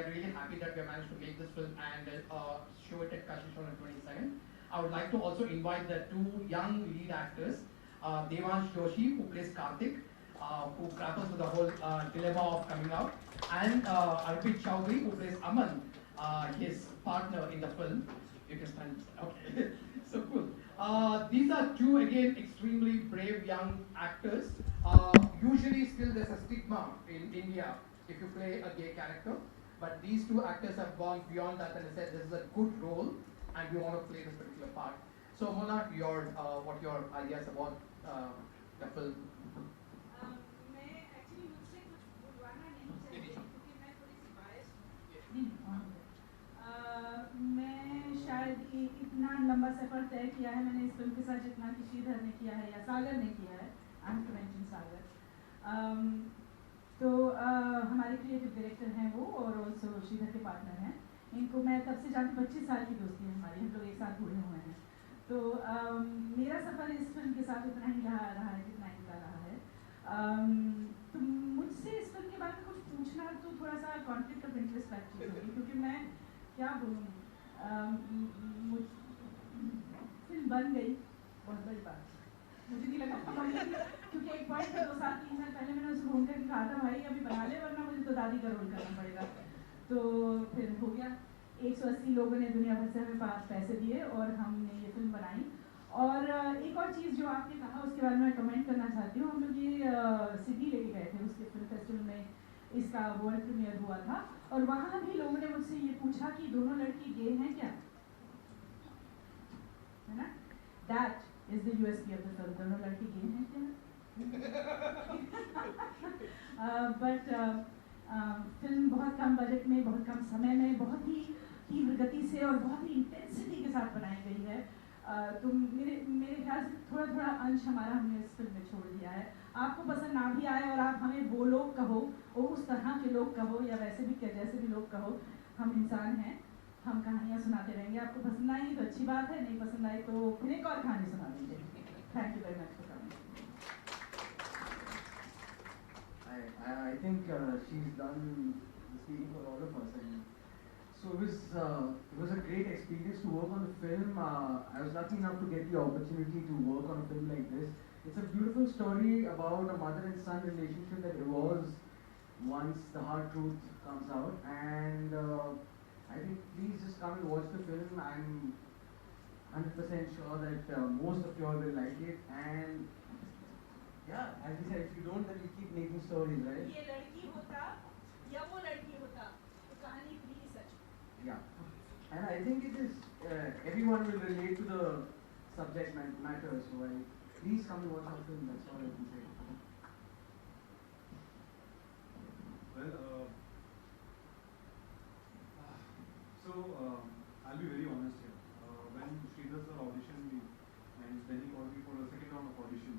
are really happy that we have managed to make this film and show it at Kashish on the 22nd. I would like to also invite the two young lead actors, Devansh Joshi, who plays Karthik, who grapples with the whole dilemma of coming out, and Arpit Chowdhury, who plays Aman, his partner in the film. You can stand. Okay, so cool. These are two again extremely brave young actors. Usually, still there's a stigma in India if you play a gay character, but these two actors have gone beyond that and said this is a good role, and we want to play this particular part. So, Mona, what your ideas about the film? मैं एक्चुअली मुझसे कुछ बुलवाना नहीं चाहिए क्योंकि मैं थोड़ी सी बायस हूँ। मैं शायद इतना लंबा सफ़र तय किया है मैंने इस फिल्म के साथ जितना कि श्रीधर ने किया है या सागर ने किया है। आई एम टू मेंशन सागर। तो हमारे क्रिएटिव डायरेक्टर हैं वो और ऑल्सो श्रीधर के पार्टनर हैं। इनको मैं तब से जानती 25 साल की दोस्ती है हमारी, हम लोग एक साथ जुड़े हुए हैं। तो मेरा सफ़र इस फिल्म के साथ उतना ही रहा है जितना इनका रहा है। तो मुझसे इस फिल्म के बारे में कुछ पूछना तो थोड़ा सा कॉन्फ्लिक्ट ऑफ इंटरेस्ट टाइप चीज़ होगी क्योंकि मैं क्या बोलूँ, फिल्म बन गई बहुत बड़ी बात। मुझे नहीं लगा था बनेगी क्योंकि एक पॉइंट पे 2 साल 3 साल पहले मैंने उसे घूम कर कहा था भाई अभी बना ले वरना मुझे तो दादी का रोल करना पड़ेगा। तो फिर हो गया। 180 लोगों ने दुनिया भर से हमें पैसे दिए और हमने ये फिल्म बनाई। और एक और चीज़ जो आपने कहा उसके बारे में कमेंट करना चाहती हूँ। हम लोग ये सिडनी लेके गए थे, उसके फिल्म फेस्टिवल में इसका वर्ल्ड प्रीमियर हुआ था और वहाँ भी लोगों ने मुझसे ये पूछा कि दोनों लड़की गे हैं क्या, है ना? That is the USP of the film, दोनों लड़की गे हैं क्या? बट फिल्म बहुत कम बजट में, बहुत कम समय में, बहुत ही तीव्र गति से और बहुत ही इंटेंसिटी के साथ बनाई गई है। तो मेरे ख्याल से थोड़ा थोड़ा अंश हमारा हमने इस फिल्म में छोड़ दिया है। आपको पसंद ना भी आए और आप हमें वो लोग कहो और उस तरह के लोग कहो या वैसे भी जैसे भी लोग कहो, हम इंसान हैं, हम कहानियाँ सुनाते रहेंगे। आपको पसंद आई तो अच्छी बात है, नहीं पसंद आई तो फिर एक और कहानी सुना दीजिए। Thank you very much for coming. I think she's done the speaking for all of us. And so it was a great experience to work on the film. I was lucky enough to get the opportunity to work on a film like this. It's a beautiful story about a mother and son relationship that evolves once the hard truth comes out. And I think please just come and watch the film. I'm 100% sure that most of you all will like it. And yeah, as we said, if you don't, then we keep making stories, right? ये लड़की होता या वो लड़की होता तो कहानी पूरी सच। Yeah, and I think it is everyone will relate to the subject matter. So please come and watch our film. That's all I can say. Well, I'll be very honest here. When Sridhar sir auditioned me and then he called me for a second round of audition,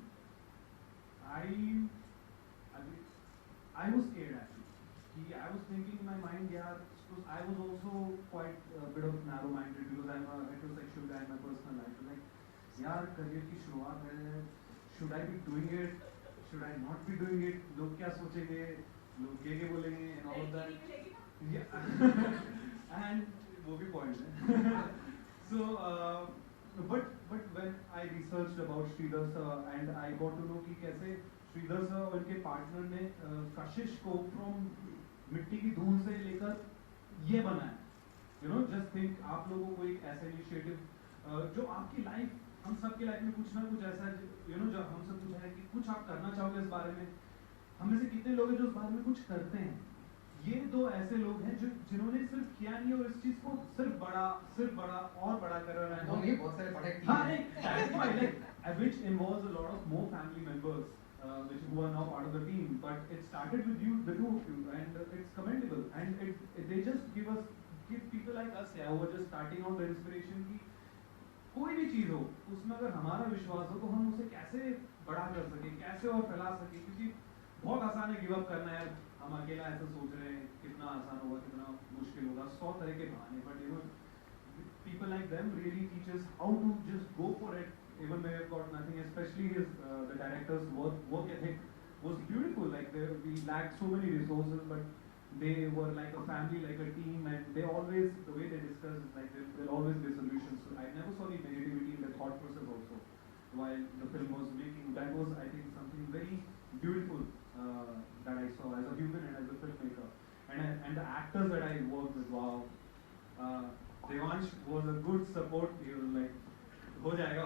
I was scared actually. I was thinking in my mind, yeah, because I was also quite a bit of narrow-minded because I'm a heterosexual guy in my personal life. So like, यार career की शुरुआत है, should I be doing it? Should I not be doing it? लोग क्या सोचेंगे? लोग ये बोलेंगे and all of that. Yeah. And वो भी point है. So, but when I researched about Sridhar sir and I got to know कि कैसे श्रीधर सर और उनके पार्टनर ने कशिश को फ्रॉम मिट्टी की धूल से लेकर ये बनाया। यू नो जस्ट थिंक आप लोगों को एक ऐसा इनिशिएटिव जो आपकी लाइफ, हम सब की लाइफ में कुछ ना कुछ ऐसा यू नो जो हमसे पूछा है कि कुछ आप करना चाहोगे इस बारे में। हम में से कितने लोग हैं जो इस बारे में कुछ करते हैं? ये दो ऐसे लोग हैं जो जिन्होंने सिर्फ किया नहीं और इस चीज को सिर्फ बड़ा और बड़ा कर रहे हैं। नहीं, बहुत सारे बड़े हाँ नहीं, which involves a lot of more family members. Who are now part of the team, but it started with you, the two of you, and it's commendable. And they just give people like us, who are just starting out the inspiration की कोई भी चीज हो उसमें अगर हमारा विश्वास हो तो हम उसे कैसे बड़ा कर सके, कैसे और फैला सके, क्योंकि बहुत आसान है गिव अप करना है। हम अकेला ऐसा सोच रहे हैं कितना आसान होगा, कितना मुश्किल होगा, 100 तरह के बहाने, but you know people like them really teach us how to just go for it. Even may have got nothing, especially the director's work ethic was beautiful. Like we lacked so many resources, but they were like a family, like a team, and they always, the way they discuss is like there'll always be solutions. So I never saw the negativity in the thought process also while the film was making. That was, I think, something very beautiful that I saw as a human and as a filmmaker. And the actors that I worked with, wow. Devansh was a good support. He was like, हो जाएगा.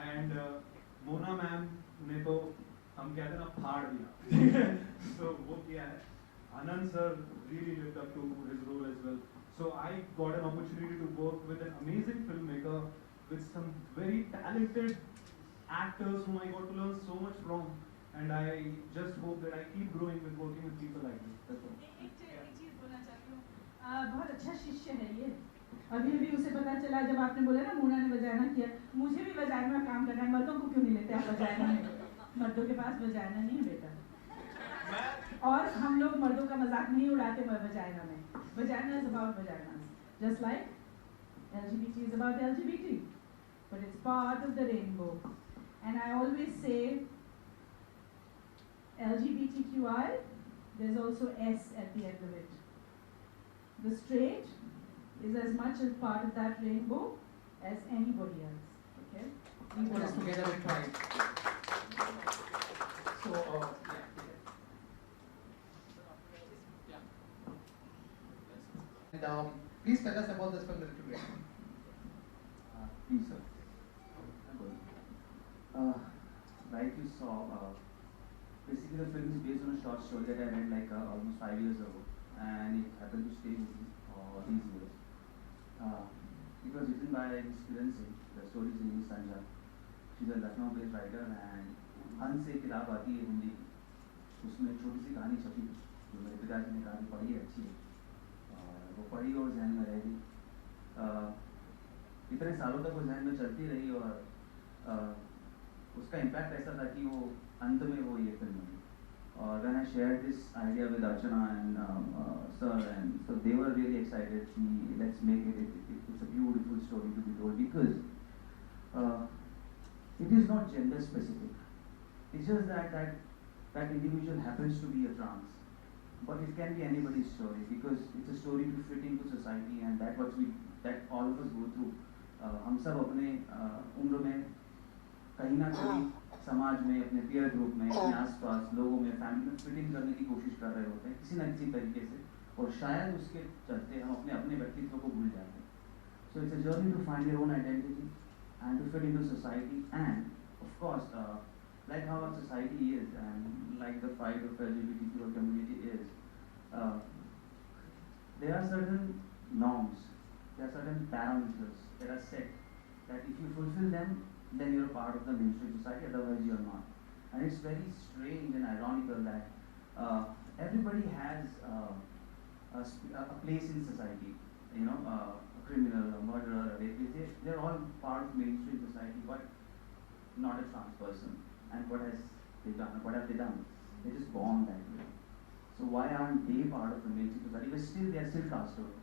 And Mona ma'am ने तो हम कहते हैं ना फाड़ दिया. So वो किया है. Anand sir really lived up to his role as well. So I got an opportunity to work with an amazing filmmaker with some very talented actors whom I got to learn so much from. And I just hope that I keep growing with working with people like this. That's all. एक चीज बोलना चाहती हूँ, बहुत अच्छा शिष्य है ये. अभी उसे पता चला जब आपने बोला ना मोना ने वजायना किया, मुझे भी वजायना में काम करना है. मर्दों को क्यों नहीं लेते आप वजायना में? मर्दों के पास वजायना नहीं है बेटा. और हम लोग मर्दों का मजाक नहीं उड़ाते वजायना में. वजायना is about vaginas, just like LGBT is about LGBT, but it's part of the rainbow. And I always say LGBTQI, there's also S at the end of it. The straight is as much as part of that rainbow as anybody else. Okay? We put us together in pride. So, and please tell us about this film a little bit. Please, sir. Like you saw, basically the film is based on a short story that I read like almost 5 years ago, and it happened to stay with me these years. It was written by Miss Kiran Singh. The story is in Sanja. She's a Lucknow-based writer, and हंस से किताब आती है हिंदी की, उसमें एक छोटी सी कहानी छपी जो मेरे पिताजी ने कहा कि पढ़ी अच्छी है, और वो पढ़ी और जहन में रह गई. इतने सालों तक वो जहन में चलती रही, और उसका इम्पैक्ट ऐसा था कि वो अंत में वो ये फिल्म बनी. और when I shared this idea with Archana and sir, and so they were really excited. Let's make it. It's a beautiful story to be told, because it is not gender specific. It's just that individual happens to be a trans, but it can be anybody's story, because it's a story to fit into society, and that all of us go through. हम सब अपने उम्र में कहीं ना कहीं समाज में, अपने पीयर ग्रुप में, अपने आसपास लोगों में, फैमिली में फिट इन करने की कोशिश कर रहे होते हैं किसी न किसी तरीके से, और शायद उसके चलते हम अपने व्यक्तित्व को भूल जाते हैं. So it's a journey to find your own identity and to fit into society, and of course like how our society is, and like the fight of LGBTQ community is, there are certain norms, there are certain parameters that are set, that if you fulfill them, then you're a part of the mainstream society, otherwise you're not. And it's very strange and ironical that everybody has a place in society. You know, a criminal, a murderer, a rapist, they're all part of mainstream society, but not a trans person. And what have they done? They're just born that way. So why aren't they part of the mainstream society? But still, they are still cast out,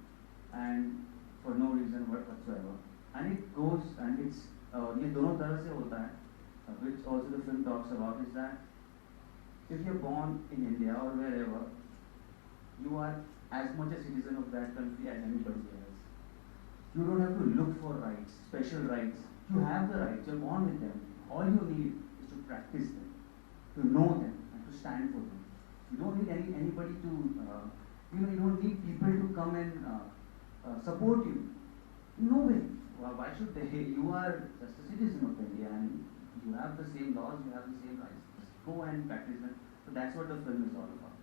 and for no reason whatsoever. And it goes, and it's ये दोनों तरह से होता है, which also the film talks about, is that if you're born in India or wherever, you are as much a citizen of that country as anybody else. You don't have to look for rights, special rights. You have the rights, you're born with them. All you need is to practice them, to know them, and to stand for them. You don't need anybody to, you don't need people to come and support you. No way. Why should they? You are just a citizen of India, and you have the same laws, you have the same rights. Just go and practice them. So that's what the film is all about.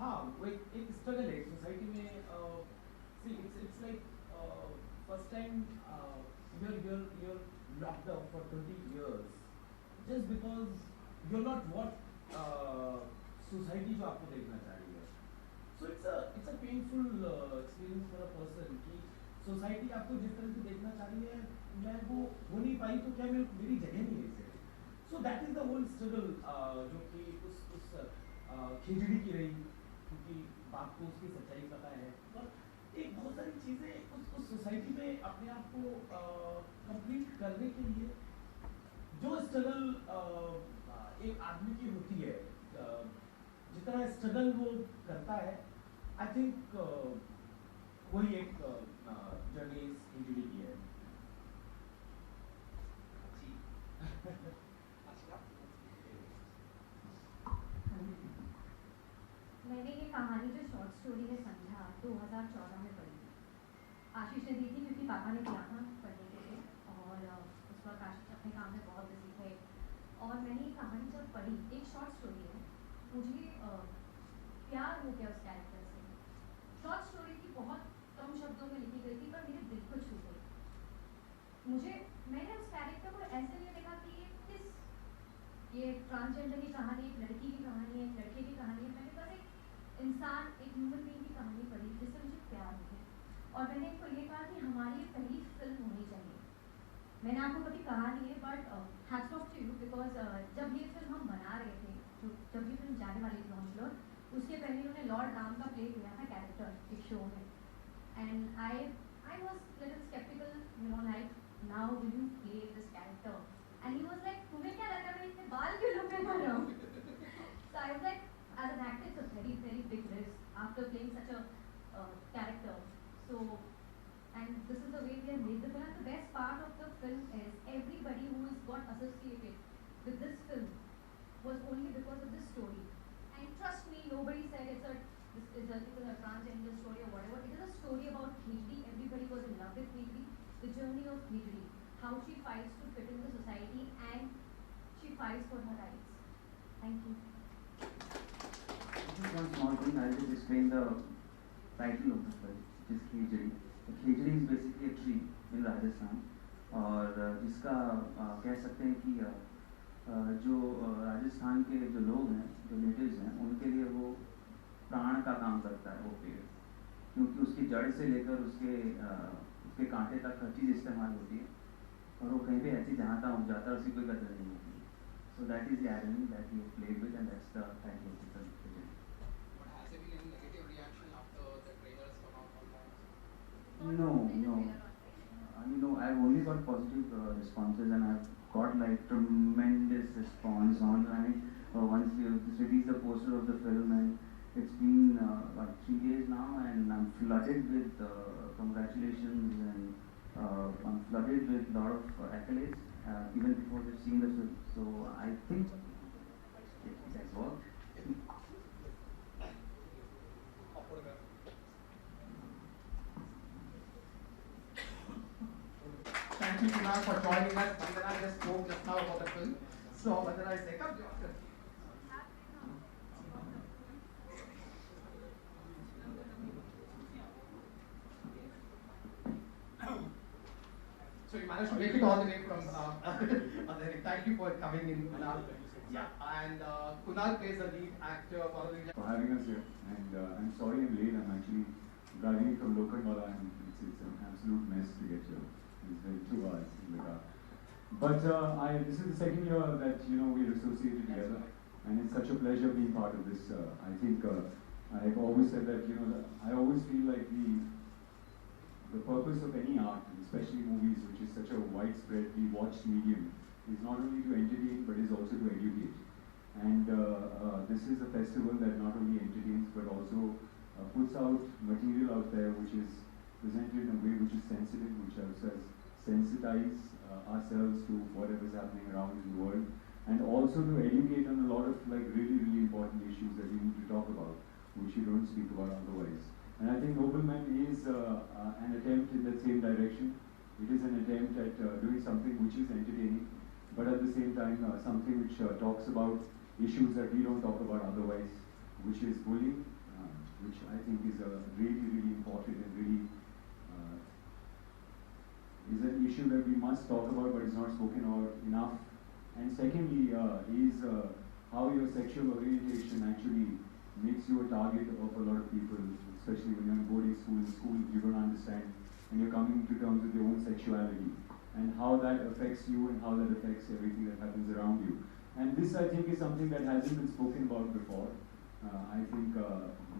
हाँ वो एक स्ट्रगल है सोसाइटी में. see it's like first time you're locked up for 20 years just because you're not what society जो आपको देखना चाह रही है. so it's a painful experience for a person कि सोसाइटी आपको जिस तरह से देखना चाह रही है मैं वो हो नहीं पाई, तो क्या मेरी जगह नहीं है इसे. so that is the whole struggle जो कि उस खिचड़ी की रही, क्योंकि बाप को उसकी सच्चाई पता है, और एक बहुत सारी चीज़ें उस सोसाइटी में अपने आप को कंप्लीट करने के लिए जो स्ट्रगल एक आदमी की होती है, जितना स्ट्रगल वो करता है, आई थिंक वही एक जर्नी हिजड़ी की है। मैंने ये कहानी जो शॉर्ट स्टोरी है संध्या 2014 में पढ़ी थी। आशीष ने दी थी क्योंकि पापा ने दिया था पढ़ने के लिए, और उस वक्त आशीष अपने काम में बहुत बिजी थे। और मैंने ये कहानी जब पढ़ी, एक शॉर्ट स्टोरी है, मुझे प्यार हो गया उस कैरेक्टर से। शॉर्ट स्टोरी थी, बहुत कम शब्दों में लिखी गई थी, पर मेरे दिल को छू गई। मैंने उस कैरेक्टर को ऐसे नहीं देखा कि ये ट्रांसजेंडर की कहानी, एक लड़की की कहानी है, एक लड़के की कहानी है। मैंने बस एक इंसान, एक ह्यूमन बीइंग की कहानी पढ़ी जिससे मुझे प्यार हो गया। और मैंने इनको ये कहा कि हमारी ये पहली फिल्म होनी चाहिए। मैंने आपको कभी कहा नहीं है, but hats off to you, because जब ये फिल्म हम बना रहे थे, जब ये फिल्म जाने वाली थी लॉन्च फ्लोर, उसके पहले उन्होंने लॉर्ड राम का प्ले किया था कैरेक्टर एक शो में, and I was little sceptical, like, now will you play this character? And he was like, तुम्हें क्या लगा मैं इतने बाल क्यों लंबे कर रहा हूँ? So I was like, as an actor, it's a very, very big risk after playing such a character. So, and this is the way we have made the film. And the best part of the film is everybody who has got associated with this film was only because of this story. And trust me, nobody said this is a transgender story or whatever. It is a story about Khijri. Everybody was in love with Khijri. The journey of Khijri, how she fights to fit in the society and she fights for her rights. Thank you. Just one small thing, I'll just explain the title of the film, which is Khijri. The Khijri is basically a tree in Rajasthan, और जिसका कह सकते हैं कि जो राजस्थान के जो लोग हैं, जो नेटिव्स हैं, उनके लिए वो प्राण का काम करता है वो पेड़, क्योंकि उसकी जड़ से लेकर उसके कांटे तक हर चीज़ इस्तेमाल होती है, और वो कहीं भी ऐसी जहाँ तहाँ उग जाता है, उसकी कोई कदर नहीं होती। So that is the irony that we played with, and that's the title of the film. But has there been any negative reaction after the trailer has come out online? No. I've only got positive responses, and I've got like tremendous response on. Once we released the poster of the film, and it's been 3 days now, and I'm flooded with congratulations, and I'm flooded with a lot of accolades, even before they've seen the film. So I think it has worked. Thank you, Kunal, for joining us. Vandana just spoke just now about the film. So, Vandana is like, come, your turn. So you managed to make it all the way from Adhari. Thank you for coming in, Kunal. Yeah, and Kunal plays the lead actor for having us here. And I'm sorry I'm late. I'm actually driving from Lokhandwala, and it's an absolute mess to get here. It's been 2 hours in the car. But this is the second year that we're associated together, and it's such a pleasure being part of this. I think I've always said that I always feel like the purpose of any art, especially movies, which is such a widespreadly watched medium, is not only to entertain but is also to educate. And this is a festival that not only entertains but also puts out material out there which is presented in a way which is sensitive, which helps us sensitize ourselves to whatever is happening around in the world, and also to educate on a lot of really, really important issues that we need to talk about, which you don't speak about otherwise. And I think Nobleman is an attempt in that same direction. It is an attempt at doing something which is entertaining, but at the same time something which talks about issues that we don't talk about otherwise, which is bullying, which I think is really, really important and really is an issue that we must talk about but is not spoken about enough. And secondly is how your sexual orientation actually makes you a target of a lot of people, especially when you're in boarding school. In school you don't understand, and you're coming to terms with your own sexuality, and how that affects you and how that affects everything that happens around you. And this, I think, is something that hasn't been spoken about before. I think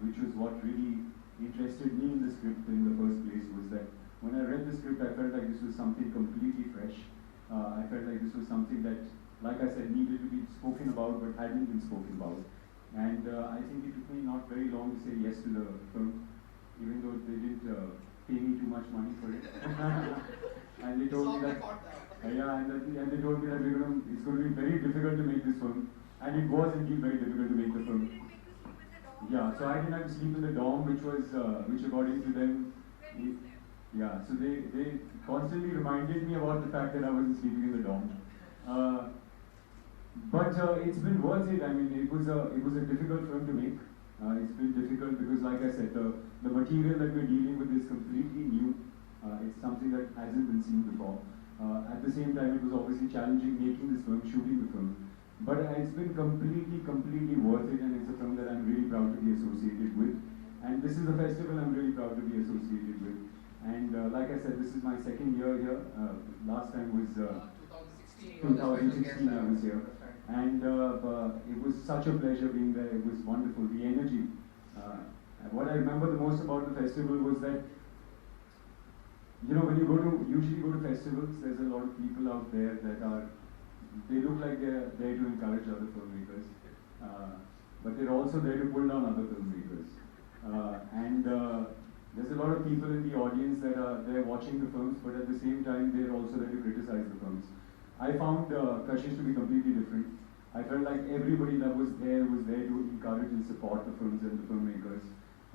which was what really interested me in the script in the first place, was that when I read the script I felt like this was something completely fresh, I felt like this was something that, like I said, needed to be spoken about but hadn't been spoken about. And I think it took me not very long to say yes to the film, even though they didn't pay me too much money for it. And they told me that, and they told me that it's going to be very difficult to make this film. And it was indeed very difficult to make the film. Yeah, so I didn't have to sleep in the dorm, which according to them, so they constantly reminded me about the fact that I wasn't sleeping in the dorm. But it's been worth it. I mean, it was a difficult film to make. It's been difficult because, like I said, the material that we're dealing with is completely new. It's something that hasn't been seen before. At the same time, it was obviously challenging making this film, shooting the film. But it's been completely worth it, and it's a film that I'm really proud to be associated with. And this is a festival I'm really proud to be associated with. And like I said, this is my second year here. Last time was 2016 I was here. And it was such a pleasure being there. It was wonderful, the energy. What I remember the most about the festival was that, you know, when you usually go to festivals, there's a lot of people out there that they look like they're there to encourage other filmmakers, but they're also there to pull down other filmmakers. There's a lot of people in the audience that are there watching the films, but at the same time, they're also there to criticize the films. I found Kashish to be completely different. I felt like everybody that was there to encourage and support the films and the filmmakers.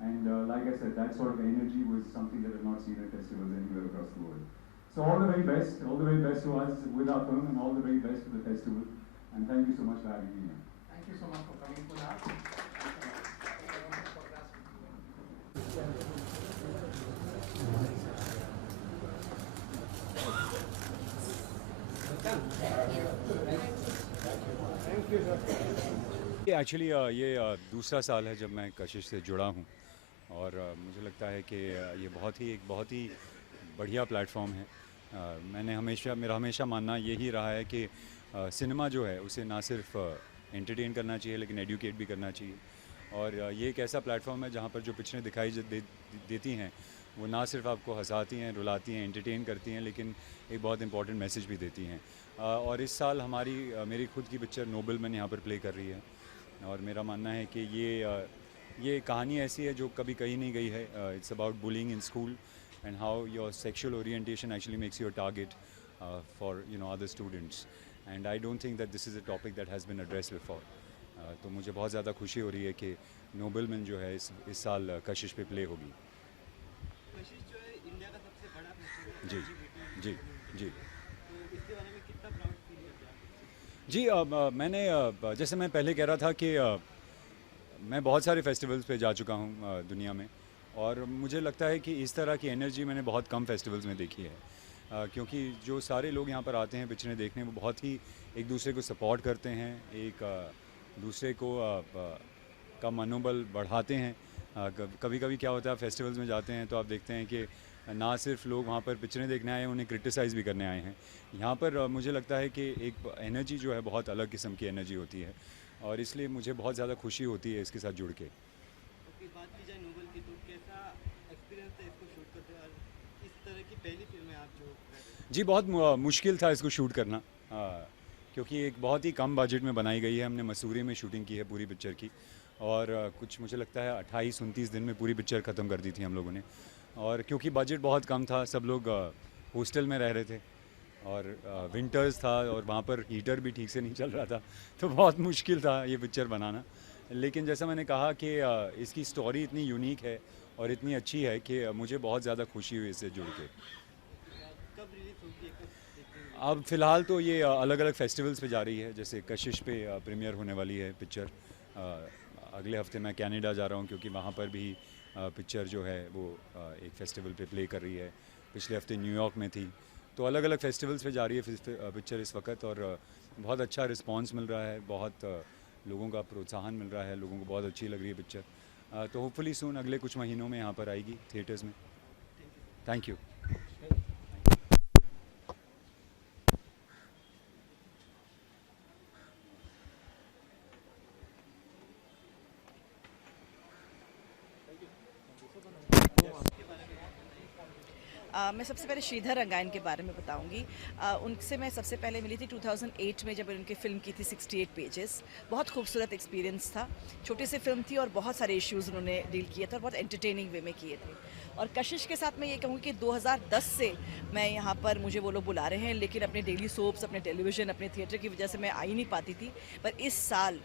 And like I said, that sort of energy was something that I've not seen at festivals anywhere across the world. So all the very best to us with our film, and all the very best to the festival. And thank you so much for having me here. Thank you so much for coming to us. Actually ये दूसरा साल है जब मैं कशिश से जुड़ा हूँ, और मुझे लगता है कि ये एक बहुत ही बढ़िया प्लेटफॉर्म है। मेरा हमेशा मानना यही रहा है कि सिनेमा जो है उसे ना सिर्फ एंटरटेन करना चाहिए लेकिन एडुकेट भी करना चाहिए। और ये एक ऐसा प्लेटफॉर्म है जहाँ पर जो पिक्चरें दिखाई देती हैं वो ना सिर्फ आपको हंसाती हैं, रुलाती हैं, एंटरटेन करती हैं, लेकिन एक बहुत इंपॉर्टेंट मैसेज भी देती हैं। और इस साल मेरी खुद की पिक्चर नोबलमैन यहाँ पर प्ले कर रही है, और मेरा मानना है कि ये कहानी ऐसी है जो कभी कही नहीं गई है। It's about bullying in school and how your sexual orientation actually makes you a target for other students, and I don't think that this is a topic that has been addressed before. तो मुझे बहुत ज़्यादा खुशी हो रही है कि नोबलमैन जो है इस साल कशिश पे प्ले होगी। कशिश जो है इंडिया का सबसे बड़ा फेस्टिवल है। जी। तो इसके बारे में कितना प्राउड फील करते हैं? जी, मैंने जैसे मैं पहले कह रहा था कि मैं बहुत सारे फेस्टिवल्स पे जा चुका हूँ दुनिया में, और मुझे लगता है कि इस तरह की एनर्जी मैंने बहुत कम फेस्टिवल्स में देखी है। क्योंकि जो सारे लोग यहाँ पर आते हैं पिक्चरें देखने, वो बहुत ही एक दूसरे को सपोर्ट करते हैं, एक दूसरे को का मनोबल बढ़ाते हैं। कभी कभी क्या होता है, फेस्टिवल्स में जाते हैं तो आप देखते हैं कि ना सिर्फ लोग वहाँ पर पिक्चरें देखने आए हैं, उन्हें क्रिटिसाइज़ भी करने आए हैं। यहाँ पर मुझे लगता है कि एक एनर्जी जो है बहुत अलग किस्म की एनर्जी होती है, और इसलिए मुझे बहुत ज़्यादा खुशी होती है इसके साथ जुड़ के। बात की जाए नोबल की, तो कैसा एक्सपीरियंस था इसको शूट करते हुए? इस तरह की पहली फिल्म है आप जो? जी, बहुत मुश्किल था इसको शूट करना, क्योंकि एक बहुत ही कम बजट में बनाई गई है। हमने मसूरी में शूटिंग की है पूरी पिक्चर की, और कुछ मुझे लगता है 28-29 दिन में पूरी पिक्चर ख़त्म कर दी थी हम लोगों ने। और क्योंकि बजट बहुत कम था, सब लोग हॉस्टल में रह रहे थे, और विंटर्स था, और वहाँ पर हीटर भी ठीक से नहीं चल रहा था, तो बहुत मुश्किल था ये पिक्चर बनाना। लेकिन जैसा मैंने कहा कि इसकी स्टोरी इतनी यूनिक है और इतनी अच्छी है कि मुझे बहुत ज़्यादा खुशी हुई इससे जुड़ के। कब रिलीज होगी? अब फ़िलहाल तो ये अलग अलग फेस्टिवल्स पे जा रही है। जैसे कशिश पे प्रीमियर होने वाली है पिक्चर। अगले हफ्ते मैं कनाडा जा रहा हूँ, क्योंकि वहाँ पर भी पिक्चर जो है वो एक फ़ेस्टिवल पे प्ले कर रही है। पिछले हफ्ते न्यूयॉर्क में थी। तो अलग अलग फेस्टिवल्स पे जा रही है पिक्चर इस वक्त, और बहुत अच्छा रिस्पांस मिल रहा है, बहुत लोगों का प्रोत्साहन मिल रहा है, लोगों को बहुत अच्छी लग रही है पिक्चर। तो होपफुली सून अगले कुछ महीनों में यहाँ पर आएगी थिएटर्स में। Thank you. मैं सबसे पहले श्रीधर रंगायन के बारे में बताऊंगी। उनसे मैं सबसे पहले मिली थी 2008 में, जब उनकी फ़िल्म की थी 68 पेजेस। बहुत खूबसूरत एक्सपीरियंस था। छोटी सी फिल्म थी और बहुत सारे इश्यूज़ उन्होंने डील किए थे और बहुत एंटरटेनिंग वे में किए थे। और कशिश के साथ मैं ये कहूँगी कि 2010 से मैं यहाँ पर, मुझे वो लोग बुला रहे हैं, लेकिन अपने डेली सोप्स, अपने टेलीविज़न, अपने थिएटर की वजह से मैं आ ही नहीं पाती थी। पर इस साल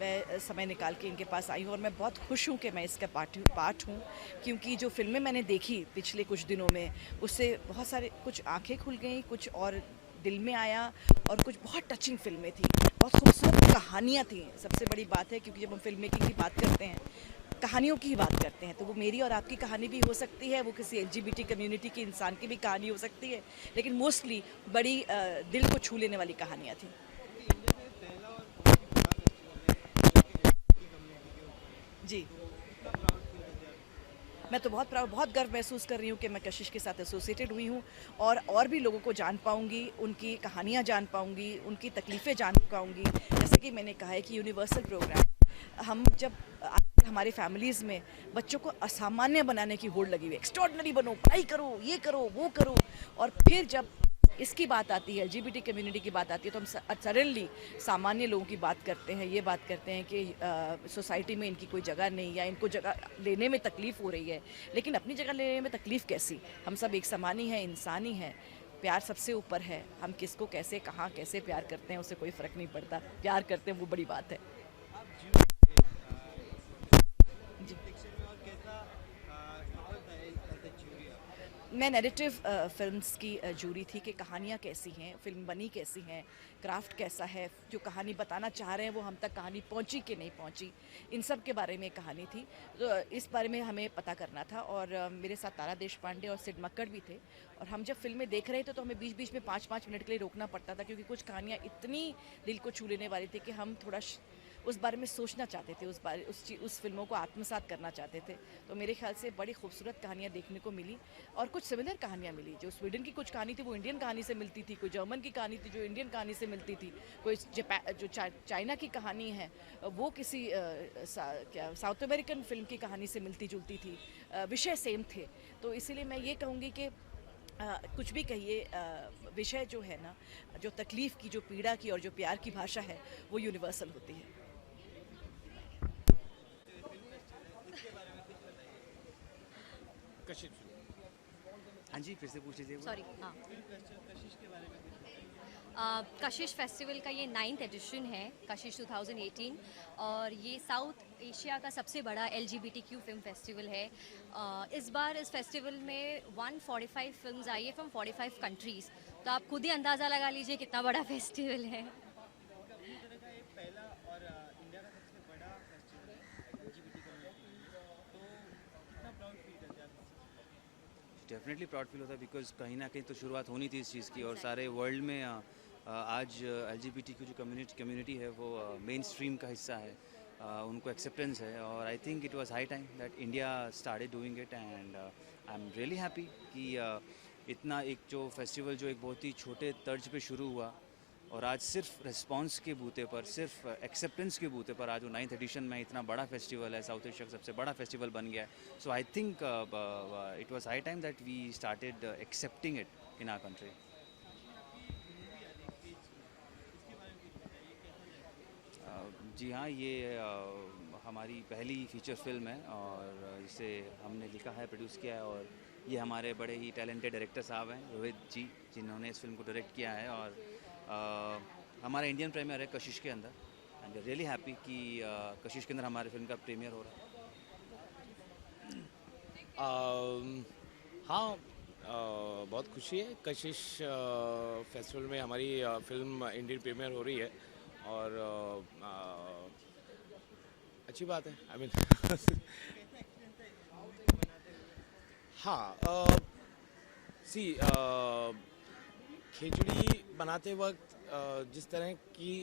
मैं समय निकाल के इनके पास आई हूँ और मैं बहुत खुश हूँ कि मैं इसका पार्ट हूँ, क्योंकि जो फिल्में मैंने देखी पिछले कुछ दिनों में, उससे बहुत सारे, कुछ आंखें खुल गई, कुछ और दिल में आया, और कुछ बहुत टचिंग फिल्में थी, बहुत खूबसूरत कहानियाँ थी। सबसे बड़ी बात है, क्योंकि जब हम फिल्म मेकिंग की बात करते हैं, कहानियों की ही बात करते हैं, तो वो मेरी और आपकी कहानी भी हो सकती है, वो किसी LGBT कम्युनिटी के इंसान की भी कहानी हो सकती है, लेकिन मोस्टली बड़ी दिल को छू लेने वाली कहानियाँ थी। जी, मैं तो बहुत गर्व महसूस कर रही हूँ कि मैं कशिश के साथ एसोसिएटेड हुई हूँ, और भी लोगों को जान पाऊँगी, उनकी कहानियाँ जान पाऊँगी, उनकी तकलीफ़ें जान पाऊँगी। जैसे कि मैंने कहा है कि यूनिवर्सल प्रोग्राम, हम जब हमारी फैमिलीज़ में बच्चों को असामान्य बनाने की होड़ लगी हुई, एक्स्ट्रॉर्डिनरी बनो, पढ़ाई करो, ये करो, वो करो, और फिर जब इसकी बात आती है, LGBT कम्युनिटी की बात आती है, तो हम सडनली सामान्य लोगों की बात करते हैं, ये बात करते हैं कि सोसाइटी में इनकी कोई जगह नहीं, या इनको जगह लेने में तकलीफ़ हो रही है। लेकिन अपनी जगह लेने में तकलीफ़ कैसी? हम सब एक समान ही हैं, इंसान ही हैं, प्यार सबसे ऊपर है। हम किसको कैसे, कहाँ, कैसे प्यार करते हैं, उससे कोई फ़र्क नहीं पड़ता। प्यार करते हैं, वो बड़ी बात है। मैं नैरेटिव फिल्म्स की जूरी थी कि कहानियाँ कैसी हैं, फिल्म बनी कैसी हैं, क्राफ्ट कैसा है, जो कहानी बताना चाह रहे हैं वो हम तक कहानी पहुंची कि नहीं पहुंची, इन सब के बारे में कहानी थी। तो इस बारे में हमें पता करना था, और मेरे साथ तारा देशपांडे और सिड मक्कड़ भी थे, और हम जब फिल्में देख रहे थे तो हमें बीच बीच में 5-5 मिनट के लिए रोकना पड़ता था, क्योंकि कुछ कहानियाँ इतनी दिल को छू लेने वाली थी कि हम थोड़ा उस बारे में सोचना चाहते थे, उस फिल्मों को आत्मसात करना चाहते थे। तो मेरे ख्याल से बड़ी खूबसूरत कहानियाँ देखने को मिली, और कुछ सिमिलर कहानियाँ मिली। जो स्वीडन की कुछ कहानी थी वो इंडियन कहानी से मिलती थी, कोई जर्मन की कहानी थी जो इंडियन कहानी से मिलती थी, कोई जो चाइना की कहानी है वो किसी साउथ अमेरिकन फिल्म की कहानी से मिलती जुलती थी, विषय सेम थे। तो इसीलिए मैं ये कहूँगी कि कुछ भी कहिए, विषय जो है ना, जो तकलीफ़ की, जो पीड़ा की और जो प्यार की भाषा है, वो यूनिवर्सल होती है। हाँ जी, फिर से पूछ लीजिए। सॉरी, हाँ। कशिश फेस्टिवल का ये 9th एडिशन है, कशिश 2018, और ये साउथ एशिया का सबसे बड़ा LGBTQ फिल्म फेस्टिवल है। इस बार इस फेस्टिवल में 145 फिल्म्स आई है फ्रॉम 45 कंट्रीज़, तो आप खुद ही अंदाज़ा लगा लीजिए कितना बड़ा फेस्टिवल है। डेफिनेटली प्राउड फील होता है, बिकॉज कहीं ना कहीं तो शुरुआत होनी थी इस चीज़ की, और सारे वर्ल्ड में आज LGBTQ जो कम्युनिटी है वो मेन स्ट्रीम का हिस्सा है, उनको एक्सेप्टेंस है, और आई think it was high time that India started doing it, and I am really happy कि इतना एक जो फेस्टिवल जो एक बहुत ही छोटे तर्ज पे शुरू हुआ, और आज सिर्फ रिस्पांस के बूते पर, सिर्फ एक्सेप्टेंस के बूते पर आज वो 9th एडिशन में इतना बड़ा फेस्टिवल है, साउथ एशिया का सबसे बड़ा फेस्टिवल बन गया है। So I think it was high time that we started accepting it in our country. जी हाँ, ये हमारी पहली फीचर फिल्म है, और इसे हमने लिखा है, प्रोड्यूस किया है, और ये हमारे बड़े ही टैलेंटेड डायरेक्टर साहब हैं, रोहित जी, जिन्होंने इस फिल्म को डायरेक्ट किया है, और हमारा इंडियन प्रीमियर है कशिश के अंदर, एंड रियली हैप्पी कि कशिश के अंदर हमारे फिल्म का प्रीमियर हो रहा है। हाँ, बहुत खुशी है। कशिश फेस्टिवल में हमारी फिल्म इंडियन प्रीमियर हो रही है, और अच्छी बात है। आई मीन हाँ, खिचड़ी बनाते वक्त जिस तरह की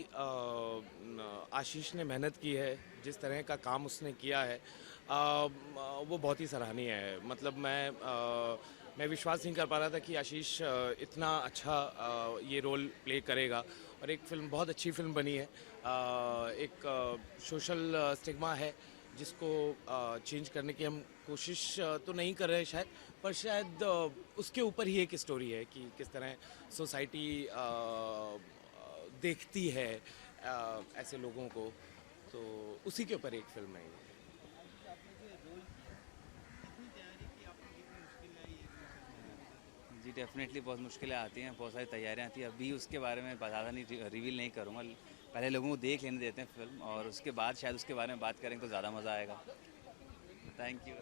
आशीष ने मेहनत की है, जिस तरह का काम उसने किया है, वो बहुत ही सराहनीय है। मतलब मैं विश्वास नहीं कर पा रहा था कि आशीष इतना अच्छा ये रोल प्ले करेगा, और एक फिल्म बहुत अच्छी फिल्म बनी है। एक सोशल स्टिग्मा है जिसको चेंज करने की हम कोशिश तो नहीं कर रहे शायद, पर शायद उसके ऊपर ही एक स्टोरी है कि किस तरह सोसाइटी देखती है ऐसे लोगों को, तो उसी के ऊपर एक फिल्म है ये। जी डेफिनेटली बहुत मुश्किलें आती हैं, बहुत सारी तैयारियां आती हैं, अभी उसके बारे में ज़्यादा नहीं रिवील नहीं करूँगा, पहले लोगों को देख लेने देते हैं फिल्म और उसके बाद शायद उसके बारे में बात करेंगे तो ज़्यादा मज़ा आएगा। Thank you.